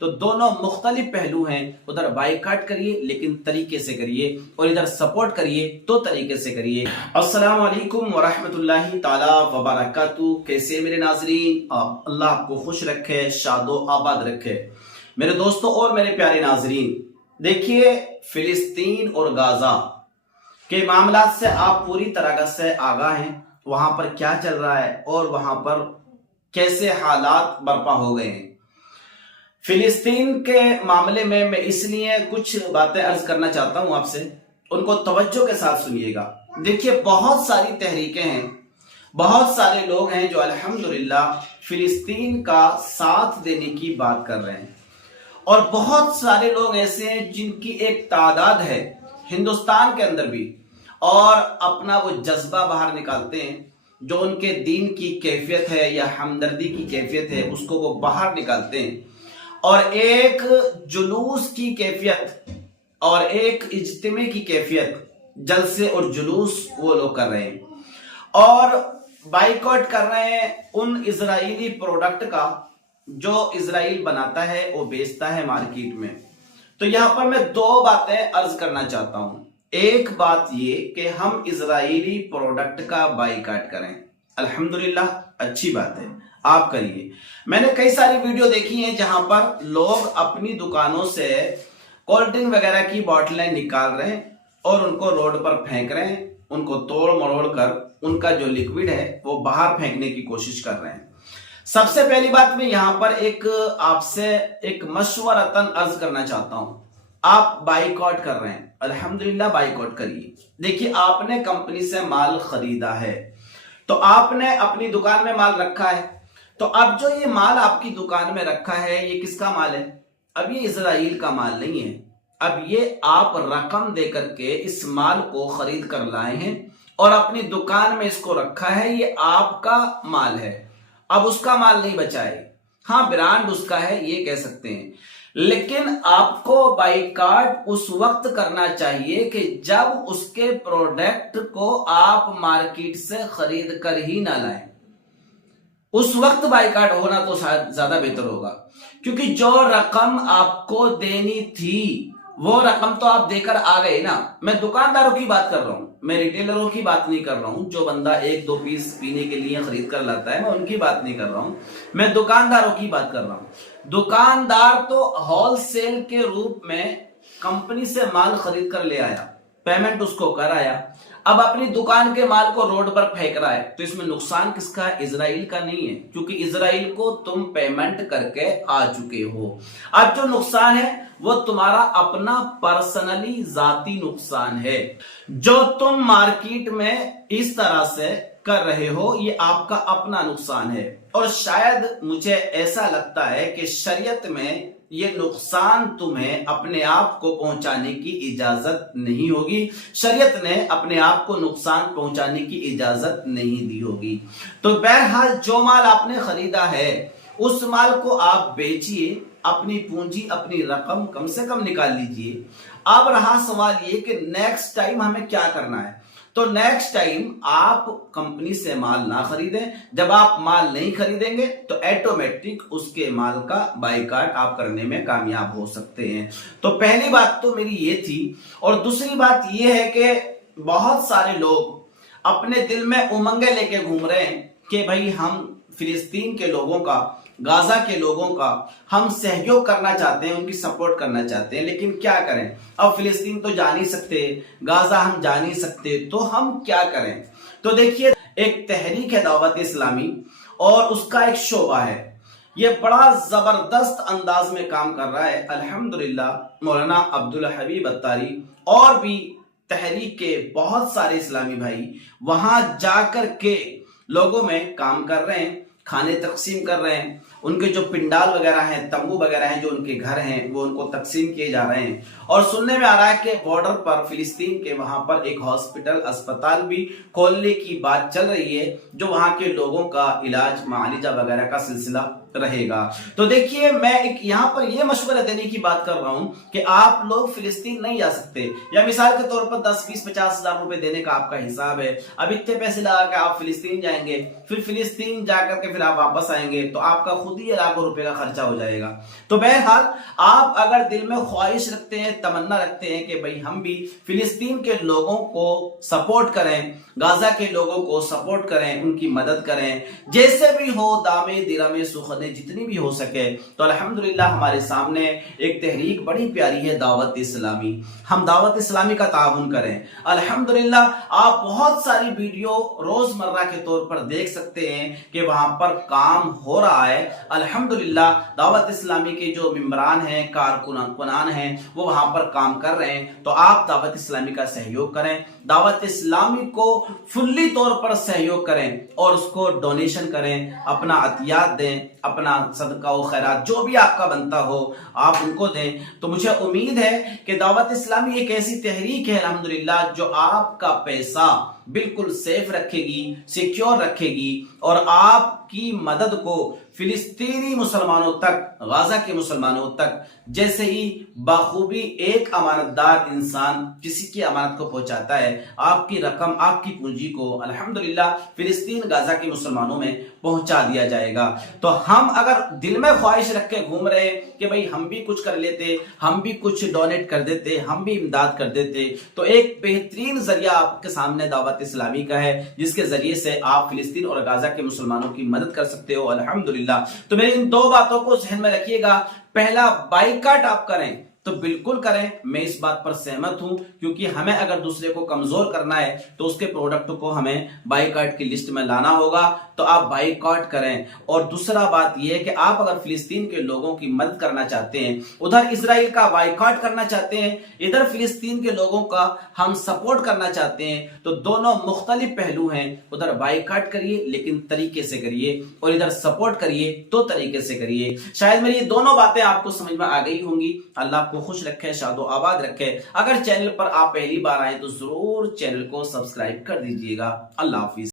तो दोनों मुख्तलिफ पहलू हैं। उधर बाइकाट करिए लेकिन तरीके से करिए, और इधर सपोर्ट करिए तो तरीके से करिए। अस्सलाम वालेकुम वरहमतुल्लाहि ताला वबरकातुहू। कैसे मेरे नाजरीन? अल्लाह आपको खुश रखे, शादो आबाद रखे। मेरे दोस्तों और मेरे प्यारे नाजरीन, देखिए फिलिस्तीन और गाजा के मामला से आप पूरी तरह से आगाह हैं। वहां पर क्या चल रहा है और वहां पर कैसे हालात बर्पा हो गए हैं। फिलिस्तीन के मामले में मैं इसलिए कुछ बातें अर्ज करना चाहता हूं आपसे, उनको तवज्जो के साथ सुनिएगा। देखिए बहुत सारी तहरीकें हैं, बहुत सारे लोग हैं जो अल्हम्दुलिल्लाह फिलिस्तीन का साथ देने की बात कर रहे हैं, और बहुत सारे लोग ऐसे हैं जिनकी एक तादाद है हिंदुस्तान के अंदर भी, और अपना वो जज्बा बाहर निकालते हैं, जो उनके दीन की कैफियत है या हमदर्दी की कैफियत है उसको वो बाहर निकालते हैं, और एक जुलूस की कैफियत और एक इज्तिमे की कैफियत, जलसे और जुलूस वो लोग कर रहे हैं, और बाइकआउट कर रहे हैं उन इजरायली प्रोडक्ट का जो इजराइल बनाता है, वो बेचता है मार्केट में। तो यहां पर मैं दो बातें अर्ज करना चाहता हूं। एक बात ये कि हम इजरायली प्रोडक्ट का बाइकाट करें, अल्हम्दुलिल्लाह अच्छी बात है, आप करिए। मैंने कई सारी वीडियो देखी हैं जहां पर लोग अपनी दुकानों से कोल्ड ड्रिंक वगैरह की बोतलें निकाल रहे हैं और उनको रोड पर फेंक रहे हैं, उनको तोड़ मरोड़ कर उनका जो लिक्विड है वो बाहर फेंकने की कोशिश कर रहे हैं। सबसे पहली बात मैं यहां पर एक आपसे एक मशवरतन अर्ज करना चाहता हूं। आप बाइकआउट कर रहे हैं, अल्हम्दुलिल्लाह बाइकआउट करिए। देखिए आपने कंपनी से माल खरीदा है, तो आपने अपनी दुकान में माल रखा है, तो अब जो ये माल आपकी दुकान में रखा है ये किसका माल है? अब ये इजराइल का माल नहीं है। अब ये आप रकम दे करके इस माल को खरीद कर लाए हैं और अपनी दुकान में इसको रखा है, ये आपका माल है। अब उसका माल नहीं बचा है, हाँ ब्रांड उसका है ये कह सकते हैं, लेकिन आपको बाइकाट उस वक्त करना चाहिए कि जब उसके प्रोडक्ट को आप मार्केट से खरीद कर ही ना लाएं। उस वक्त बाइकाट होना तो ज्यादा बेहतर होगा, क्योंकि जो रकम आपको देनी थी वो रकम तो आप देकर आ गए ना। मैं दुकानदारों की बात कर रहा हूं, मैं रिटेलरों की बात नहीं कर रहा हूं। जो बंदा एक दो पीस पीने के लिए खरीद कर लाता है मैं उनकी बात नहीं कर रहा हूं, मैं दुकानदारों की बात कर रहा हूं। दुकानदार तो होलसेल के रूप में कंपनी से माल खरीद कर ले आया, पेमेंट उसको कराया, अब अपनी दुकान के माल को रोड पर फेंक रहा है, तो इसमें नुकसान किसका है? इजराइल का नहीं है, क्योंकि इजराइल को तुम पेमेंट करके आ चुके हो। अब जो नुकसान है वो तुम्हारा अपना पर्सनली जाती नुकसान है। जो तुम मार्केट में इस तरह से कर रहे हो ये आपका अपना नुकसान है, और शायद मुझे ऐसा लगता है कि शरीयत में ये नुकसान तुम्हें अपने आप को पहुंचाने की इजाजत नहीं होगी। शरीयत ने अपने आप को नुकसान पहुंचाने की इजाजत नहीं दी होगी। तो बहरहाल जो माल आपने खरीदा है उस माल को आप बेचिए, अपनी पूंजी अपनी रकम कम से कम निकाल लीजिए। अब रहा सवाल ये कि नेक्स्ट टाइम हमें क्या करना है। तो नेक्स्ट टाइम आप कंपनी से माल ना खरीदें। जब आप माल नहीं खरीदेंगे तो ऑटोमेटिक उसके माल का बाइकाट आप करने में कामयाब हो सकते हैं। तो पहली बात तो मेरी ये थी, और दूसरी बात ये है कि बहुत सारे लोग अपने दिल में उमंगे लेके घूम रहे हैं कि भाई हम फिलिस्तीन के लोगों का, गाजा के लोगों का हम सहयोग करना चाहते हैं, उनकी सपोर्ट करना चाहते हैं, लेकिन क्या करें? अब फिलिस्तीन तो जा नहीं सकते, गाजा हम जा नहीं सकते, तो हम क्या करें? तो देखिए एक तहरीक है दावत इस्लामी, और उसका एक शोबा है, ये बड़ा जबरदस्त अंदाज में काम कर रहा है अल्हम्दुलिल्लाह। मौलाना अब्दुल हबीब अत्तारी और भी तहरीक के बहुत सारे इस्लामी भाई वहां जाकर के लोगों में काम कर रहे हैं, खाने तकसीम कर रहे हैं, उनके जो पिंडाल वगैरह हैं, तंबू वगैरह हैं, जो उनके घर हैं वो उनको तकसीम किए जा रहे हैं। और सुनने में आ रहा है कि बॉर्डर पर फिलिस्तीन के वहां पर एक हॉस्पिटल अस्पताल भी खोलने की बात चल रही है, जो वहां के लोगों का इलाज, मालिजा वगैरह का सिलसिला رہے گا۔ تو دیکھیے میں ایک یہاں پر یہ مشورہ دینے کی بات کر رہا ہوں کہ آپ لوگ فلسطین نہیں جا سکتے، یا مثال کے طور پر 10 20 50 ہزار روپے دینے کا آپ کا حساب ہے، اب اتنے پیسے لگا کے آپ فلسطین جائیں گے، پھر فلسطین جا کر کے پھر آپ واپس آئیں گے تو آپ کا خود ہی لاکھوں روپے کا خرچہ ہو جائے گا۔ تو بہرحال آپ اگر دل میں خواہش رکھتے ہیں، تمنا رکھتے ہیں کہ بھئی ہم بھی فلسطین کے لوگوں کو سپورٹ کریں، غزہ کے لوگوں کو سپورٹ کریں، ان کی مدد کریں، جیسے بھی ہو دامے درمے سخنے جتنی بھی ہو سکے، تو الحمدللہ ہمارے سامنے ایک تحریک بڑی پیاری ہے دعوت اسلامی۔ ہم دعوت اسلامی کا تعاون کریں۔ الحمدللہ آپ بہت ساری ویڈیو روزمرہ کے طور پر دیکھ سکتے ہیں کہ وہاں پر کام ہو رہا ہے۔ الحمدللہ دعوت اسلامی کے جو ممبران ہیں، کارکنان ہیں، وہ وہاں پر کام کر رہے ہیں۔ تو آپ دعوت اسلامی کا سہیوگ کریں، دعوت اسلامی کو فلی طور پر سہیوگ کریں اور اس کو ڈونیشن کریں، اپنا عطیات دیں، اپنا صدقہ و خیرات جو بھی آپ کا بنتا ہو آپ ان کو دیں۔ تو مجھے امید ہے کہ دعوت اسلامی ایک ایسی تحریک ہے الحمدللہ جو آپ کا پیسہ بالکل سیف رکھے گی، سیکیور رکھے گی، اور آپ کی مدد کو فلسطینی مسلمانوں تک، غزہ کے مسلمانوں تک جیسے ہی بخوبی ایک امانت دار انسان کسی کی امانت کو پہنچاتا ہے، آپ کی رقم، آپ کی پونجی کو الحمدللہ فلسطین غزہ کے مسلمانوں میں پہنچا دیا جائے گا۔ تو ہم اگر دل میں خواہش رکھ کے گھوم رہے کہ بھئی ہم بھی کچھ کر لیتے، ہم بھی کچھ ڈونیٹ کر دیتے، ہم بھی امداد کر دیتے، تو ایک بہترین ذریعہ آپ کے سامنے دعوت اسلامی کا ہے جس کے ذریعے سے آپ فلسطین اور غزہ کے مسلمانوں کی مدد کر سکتے ہو الحمدللہ۔ تو میری ان دو باتوں کو ذہن میں رکھیے گا۔ پہلا، بائیکاٹ آپ کریں تو بالکل کریں، میں اس بات پر سہمت ہوں، کیونکہ ہمیں اگر دوسرے کو کمزور کرنا ہے تو اس کے پروڈکٹ کو ہمیں بائیکاٹ کی لسٹ میں لانا ہوگا، تو آپ بائیکاٹ کریں۔ اور دوسرا بات یہ ہے کہ آپ اگر فلسطین کے لوگوں کی مدد کرنا چاہتے ہیں، ادھر اسرائیل کا بائیکاٹ کرنا چاہتے ہیں، ادھر فلسطین کے لوگوں کا ہم سپورٹ کرنا چاہتے ہیں، تو دونوں مختلف پہلو ہیں۔ ادھر بائیکاٹ کریے لیکن طریقے سے کریے، اور ادھر سپورٹ کریے تو طریقے سے کریے۔ شاید میری یہ دونوں باتیں آپ کو سمجھ میں آ گئی ہوں گی۔ اللہ آپ کو خوش رکھے، شاد و آباد رکھے۔ اگر چینل پر آپ پہلی بار آئیں تو ضرور چینل کو سبسکرائب کر دیجئے گا۔ اللہ حافظ۔